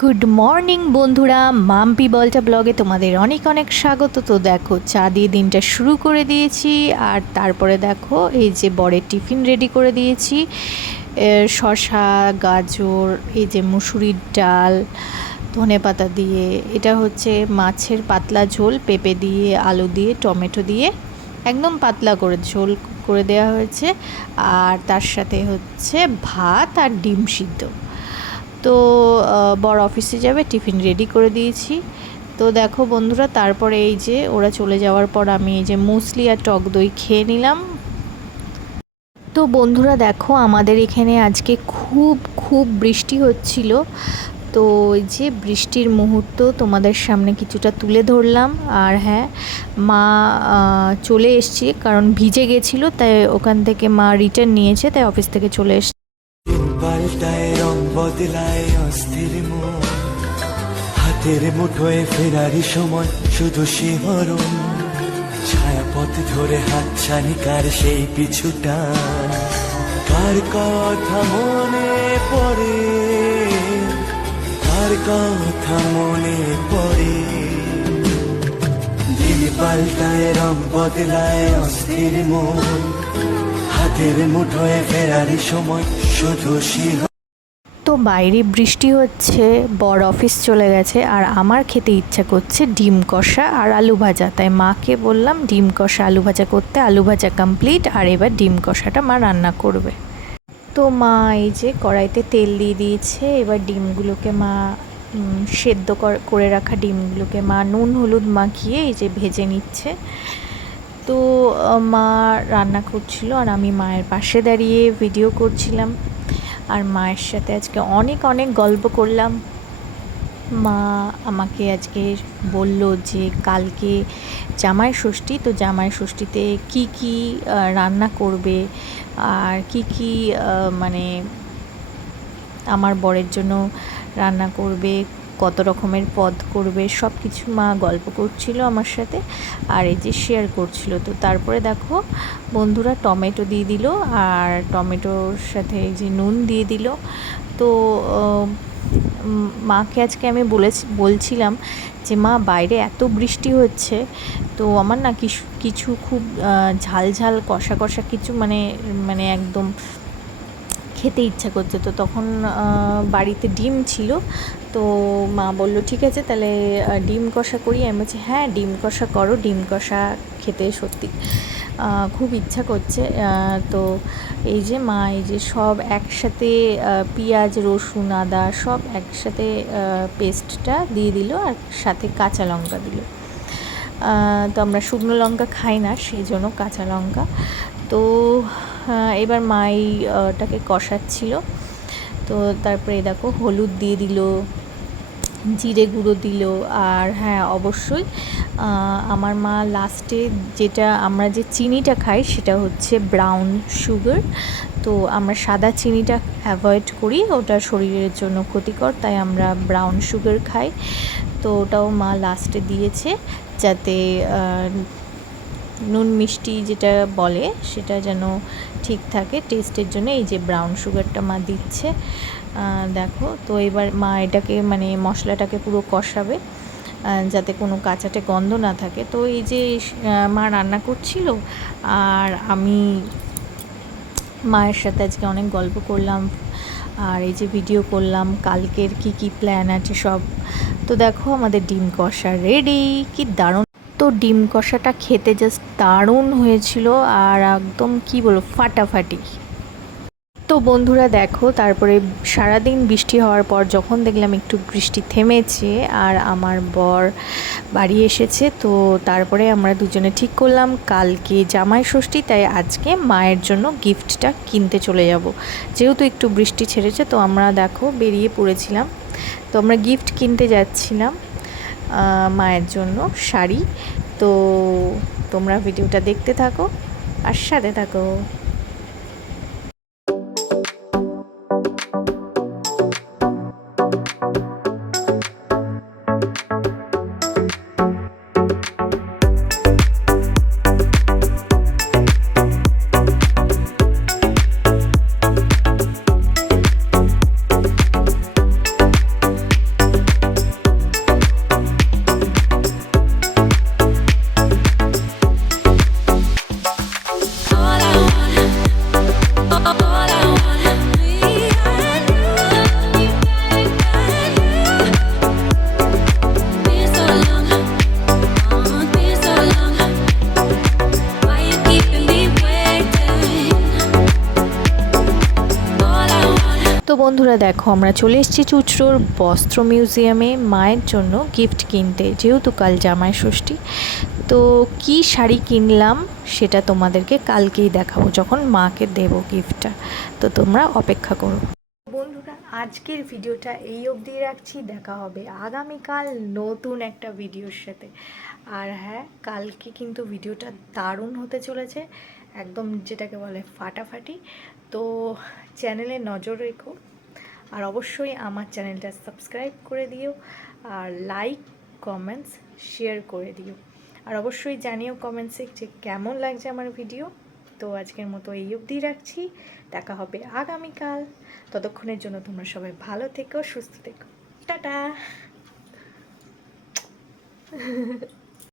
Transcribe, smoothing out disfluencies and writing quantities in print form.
Good morning বন্ধুরা, মাম্পি বলটা ব্লগে তোমাদের অনেক অনেক স্বাগত। তো দেখো, চা দিয়ে দিনটা শুরু করে দিয়েছি। আর তারপরে দেখো, এই যে বরের টিফিন রেডি করে দিয়েছি। শসা, গাজর, এই যে মুসুরির ডাল, ধনেপাতা দিয়ে, এটা হচ্ছে মাছের পাতলা ঝোল, পেঁপে দিয়ে, আলু দিয়ে, টমেটো দিয়ে একদম পাতলা করে ঝোল করে দেওয়া হয়েছে। আর তার সাথে হচ্ছে ভাত আর ডিম সিদ্ধ। তো বর অফিসে যাবে, টিফিন রেডি করে দিয়েছি। তো দেখো বন্ধুরা, তারপরে এই যে ওরা চলে যাওয়ার পর আমি এই যে মুসলি আর টক দই খেয়ে নিলাম। তো বন্ধুরা দেখো, আমাদের এখানে আজকে খুব খুব বৃষ্টি হচ্ছিল। তো এই যে বৃষ্টির মুহূর্ত তোমাদের সামনে কিছুটা তুলে ধরলাম। আর হ্যাঁ, মা চলে এসছে, কারণ ভিজে গেছিলো, তাই ওখান থেকে মা রিটার্ন নিয়েছে, তাই অফিস থেকে চলে এসছে। পাল্টায় রং বদলায় অস্থির মন, হাতের মুঠোয় ফেরারি সময় শুধু শিহরণ, ছায়াপথ ধরে হাতছানি কার সেই পিছুটা, কার কথা মনে পড়ে, কার কথা মনে পড়ে। দিন পাল্টায় রং বদলায় অস্থির মন, হাতের মুঠোয় ফেরারি সময় শুধু শিহরণ। তো বাইরে বৃষ্টি হচ্ছে, বর অফিস চলে গেছে, আর আমার খেতে ইচ্ছা করছে ডিম কষা আর আলু ভাজা। তাই মাকে বললাম ডিম কষা আলু ভাজা করতে। আলু ভাজা কমপ্লিট, আর এবার ডিম কষাটা মা রান্না করবে। তো মা এই যে কড়াইতে তেল দিয়ে দিয়েছে। এবার ডিমগুলোকে মা সেদ্ধ করে রাখা ডিমগুলোকে মা নুন হলুদ মাখিয়ে এই যে ভেজে নিচ্ছে। তো মা রান্না করছিল, আর আমি মায়ের পাশে দাঁড়িয়ে ভিডিও করছিলাম। আর মায়ের সাথে আজকে অনেক অনেক গল্প করলাম। মা আমাকে আজকে বলল যে কালকে জামাই ষষ্ঠী, তো জামাই ষষ্ঠীতে কি কি রান্না করবে, আর কি কি মানে আমার বরের জন্য রান্না করবে, কত রকমের পদ করবে, সব কিছু মা গল্প করছিল আমার সাথে, আর এই যে শেয়ার করছিল। তো তারপরে দেখো বন্ধুরা, টমেটো দিয়ে দিল, আর টমেটোর সাথে এই যে নুন দিয়ে দিল। তো মাকে আজকে আমি বলছিলাম যে মা, বাইরে এত বৃষ্টি হচ্ছে, তো আমার না কিছু খুব ঝাল ঝাল কষা কষা কিছু মানে মানে একদম খেতে ইচ্ছা করছে। তো তখন বাড়িতে ডিম ছিল, তো মা বলল ঠিক আছে তাহলে ডিম কষা করি। আমি বলছি হ্যাঁ, ডিম কষা করো, ডিম কষা খেতে সত্যি খুব ইচ্ছা করছে। তো এই যে মা এই যে সব একসাথে পেঁয়াজ, রসুন, আদা সব একসাথে পেস্টটা দিয়ে দিল, আর সাথে কাঁচা লঙ্কা দিল। তো আমরা শুকনো লঙ্কা খাই না, সেই জন্য কাঁচা লঙ্কা। তো এবার মাই ওটাকে কষাচ্ছিল। তো তারপরে দেখো হলুদ দিয়ে দিল, জিরে গুঁড়ো দিল, আর হ্যাঁ অবশ্যই আমার মা লাস্টে যেটা আমরা যে চিনিটা খাই সেটা হচ্ছে ব্রাউন সুগার। তো আমরা সাদা চিনিটা অ্যাভয়েড করি, ওটা শরীরের জন্য ক্ষতিকর, তাই আমরা ব্রাউন সুগার খাই। তো ওটাও মা লাস্টে দিয়েছে, যাতে নুন মিষ্টি যেটা বলে সেটা যেন ঠিক থাকে টেস্টের জন্য। এই যে ব্রাউন সুগারটা মা দিচ্ছে, দেখো। তো এবার মা এটাকে মানে মশলাটাকে পুরো কষাবে, যাতে কোনো কাঁচাটে গন্ধ না থাকে। তো এই যে মা রান্না করছিল, আর আমি মায়ের সাথে আজকে অনেক গল্প করলাম, আর এই যে ভিডিও করলাম কালকের কি কি প্ল্যান আছে সব। তো দেখো আমাদের ডিম কষা রেডি, কি দারুণ। তো ডিম কষাটা খেতে জাস্ট দারুণ হয়েছিল, আর একদম কি বলবো, ফাটাফাটি। তো বন্ধুরা দেখো, তারপরে সারাদিন বৃষ্টি হওয়ার পর যখন দেখলাম একটু বৃষ্টি থেমেছে আর আমার বর বাড়ি এসেছে, তো তারপরে আমরা দুজনে ঠিক করলাম কালকে জামাই ষষ্ঠী, তাই আজকে মায়ের জন্য গিফটটা কিনতে চলে যাব। যেহেতু একটু বৃষ্টি ছেড়েছে, তো আমরা দেখো বেরিয়ে পড়েছিলাম। তো আমরা গিফট কিনতে যাচ্ছিলাম মায়ের জন্য শাড়ি। তো তোমরা ভিডিওটা দেখতে থাকো আর সাথে থাকো। বন্ধুরা দেখো, আমরা চলে এসেছি চুঁচড়োর বস্ত্র মিউজিয়ামে মায়ের জন্য গিফট কিনতে, যেহেতু কাল জামাই ষষ্ঠী। তো কি শাড়ি কিনলাম সেটা তোমাদেরকে কালকেই দেখাবো, যখন মাকে দেবো গিফটটা। তো তোমরা অপেক্ষা করো। বন্ধুরা, আজকের ভিডিওটা এই অবধি রাখছি। দেখা হবে আগামীকাল নতুন একটা ভিডিওর সাথে। আর হ্যাঁ, কালকে কিন্তু ভিডিওটা দারুণ হতে চলেছে, একদম যেটাকে বলে ফাটাফাটি। তো চ্যানেলে নজর রেখো, আর অবশ্যই আমার চ্যানেলটা সাবস্ক্রাইব করে দিও, আর লাইক কমেন্টস শেয়ার করে দিও, আর অবশ্যই জানিও কমেন্টসে যে কেমন লাগছে আমার ভিডিও। তো আজকের মতো এই অবধি রাখছি, দেখা হবে আগামীকাল। ততক্ষণের জন্য তোমরা সবাই ভালো থেকো, সুস্থ থেকো, টাটা।